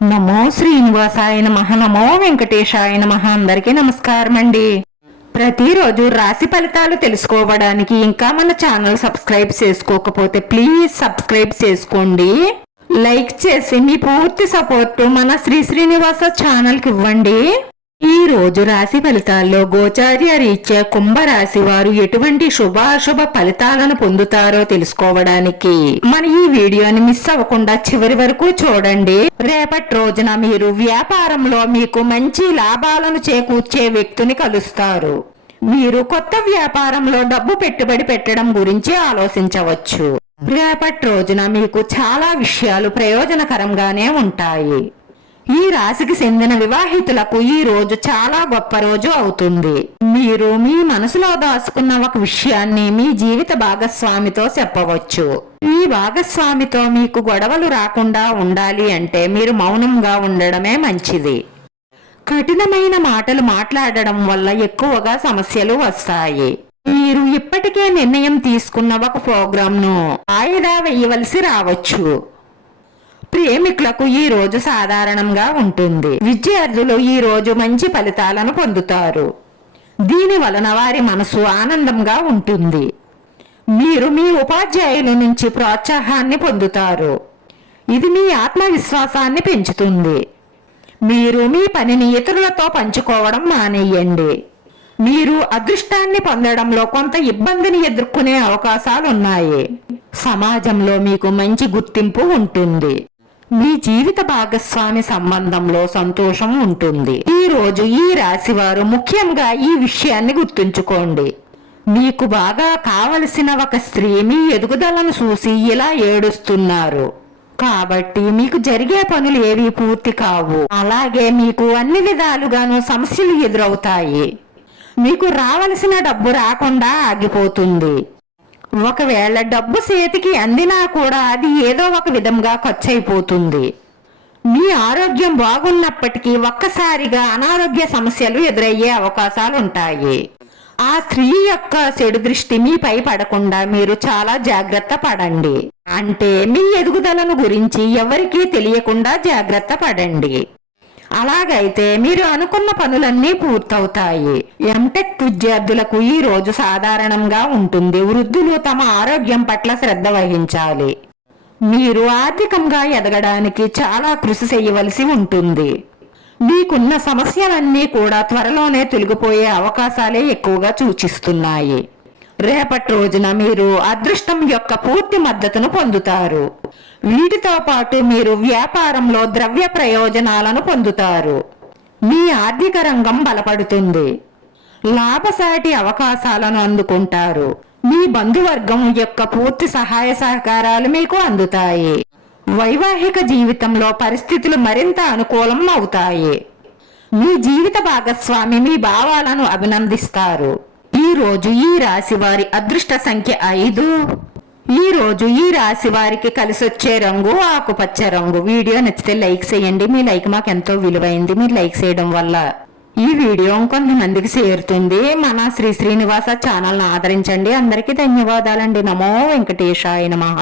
నమో శ్రీనివాసాయ నమః. నమో వెంకటేశాయ నమః. అందరికీ నమస్కారం అండి. ప్రతిరోజు రాశి ఫలితాలు తెలుసుకోవడానికి ఇంకా మన ఛానల్ సబ్స్క్రైబ్ చేసుకోకపోతే ప్లీజ్ సబ్స్క్రైబ్ చేసుకోండి. లైక్ చేసి మీ పూర్తి సపోర్ట్ మన శ్రీనివాస ఛానల్కి ఇవ్వండి. ఈ రోజు రాశి ఫలితాల్లో గోచార్య రీత్యా కుంభరాశి వారు ఎటువంటి శుభాశుభ ఫలితాలను పొందుతారో తెలుసుకోవడానికి మన ఈ వీడియోని మిస్ అవ్వకుండా చివరి వరకు చూడండి. రేపటి రోజున మీరు వ్యాపారంలో మీకు మంచి లాభాలను చేకూర్చే వ్యక్తిని కలుస్తారు. మీరు కొత్త వ్యాపారంలో డబ్బు పెట్టుబడి పెట్టడం గురించి ఆలోచించవచ్చు. రేపటి రోజున మీకు చాలా విషయాలు ప్రయోజనకరంగానే ఉంటాయి. ఈ రాశికి చెందిన వివాహితులకు ఈ రోజు చాలా గొప్ప రోజు అవుతుంది. మీరు మీ మనసులో దాచుకున్న ఒక విషయాన్ని మీ జీవిత భాగస్వామితో చెప్పవచ్చు. ఈ భాగస్వామితో మీకు గొడవలు రాకుండా ఉండాలి అంటే మీరు మౌనంగా ఉండడమే మంచిది. కఠినమైన మాటలు మాట్లాడడం వల్ల ఎక్కువగా సమస్యలు వస్తాయి. మీరు ఇప్పటికే నిర్ణయం తీసుకున్న ఒక ప్రోగ్రాంను వాయిదా వేయవలసి రావచ్చు. ప్రేమికులకు ఈ రోజు సాధారణంగా ఉంటుంది. విద్యార్థులు ఈ రోజు మంచి ఫలితాలను పొందుతారు. దీని వలన వారి మనసు ఆనందంగా ఉంటుంది. మీరు మీ ఉపాధ్యాయుల నుంచి ప్రోత్సాహాన్ని పొందుతారు. ఇది మీ ఆత్మవిశ్వాసాన్ని పెంచుతుంది. మీరు మీ పనిని ఇతరులతో పంచుకోవడం మానేయండి. మీరు అదృష్టాన్ని పొందడంలో కొంత ఇబ్బందిని ఎదుర్కొనే అవకాశాలున్నాయి. సమాజంలో మీకు మంచి గుర్తింపు ఉంటుంది. మీ జీవిత భాగస్వామి సంబంధంలో సంతోషం ఉంటుంది. ఈ రోజు ఈ రాశి వారు ముఖ్యంగా ఈ విషయాన్ని గుర్తుంచుకోండి. మీకు బాగా కావలసిన ఒక స్త్రీ మీ ఎదుగుదలను చూసి ఇలా ఏడుస్తున్నారు కాబట్టి మీకు జరిగే పనులు ఏవి పూర్తి కావు. అలాగే మీకు అన్ని విధాలుగాను సమస్యలు ఎదురవుతాయి. మీకు రావలసిన డబ్బు రాకుండా ఆగిపోతుంది. ఒకవేళ డబ్బు చేతికి అందినా కూడా అది ఏదో ఒక విధంగా ఖర్చయిపోతుంది. మీ ఆరోగ్యం బాగున్నప్పటికీ ఒక్కసారిగా అనారోగ్య సమస్యలు ఎదురయ్యే అవకాశాలు ఉంటాయి. ఆ స్త్రీ యొక్క చెడు దృష్టి మీపై పడకుండా మీరు చాలా జాగ్రత్త పడండి. అంటే మీ ఎదుగుదలను గురించి ఎవరికీ తెలియకుండా జాగ్రత్త పడండి. అలాగైతే మీరు అనుకున్న పనులన్నీ పూర్తవుతాయి. ఎంటెక్ విద్యార్థులకు ఈ రోజు సాధారణంగా ఉంటుంది. వృద్ధులు తమ ఆరోగ్యం పట్ల శ్రద్ధ వహించాలి. మీరు ఆర్థికంగా ఎదగడానికి చాలా కృషి చేయవలసి ఉంటుంది. మీకున్న సమస్యలన్నీ కూడా త్వరలోనే తొలగిపోయే అవకాశాలే ఎక్కువగా సూచిస్తున్నాయి. రేపటి రోజున మీరు అదృష్టం యొక్క పూర్తి మద్దతును పొందుతారు. వీటితో పాటు మీరు వ్యాపారంలో ద్రవ్య ప్రయోజనాలను పొందుతారు. మీ ఆర్థిక రంగం బలపడుతుంది. లాభసాటి అవకాశాలను అందుకుంటారు. మీ బంధువర్గం యొక్క పూర్తి సహాయ సహకారాలు మీకు అందుతాయి. వైవాహిక జీవితంలో పరిస్థితులు మరింత అనుకూలం అవుతాయి. మీ జీవిత భాగస్వామి మీ భావాలను అభినందిస్తారు. ఈ రోజు ఈ రాశి వారి అదృష్ట సంఖ్య 5. ఈ రోజు ఈ రాశి వారికి కలిసొచ్చే రంగు ఆకుపచ్చ రంగు. వీడియో నచ్చితే లైక్ చేయండి. మీ లైక్ మాకు ఎంతో విలువైంది. మీరు లైక్ చేయడం వల్ల ఈ వీడియో కొంతమందికి చేరుతుంది. మన శ్రీనివాస ఛానల్ని ఆదరించండి. అందరికీ ధన్యవాదాలండి. నమో వెంకటేశాయ నమః.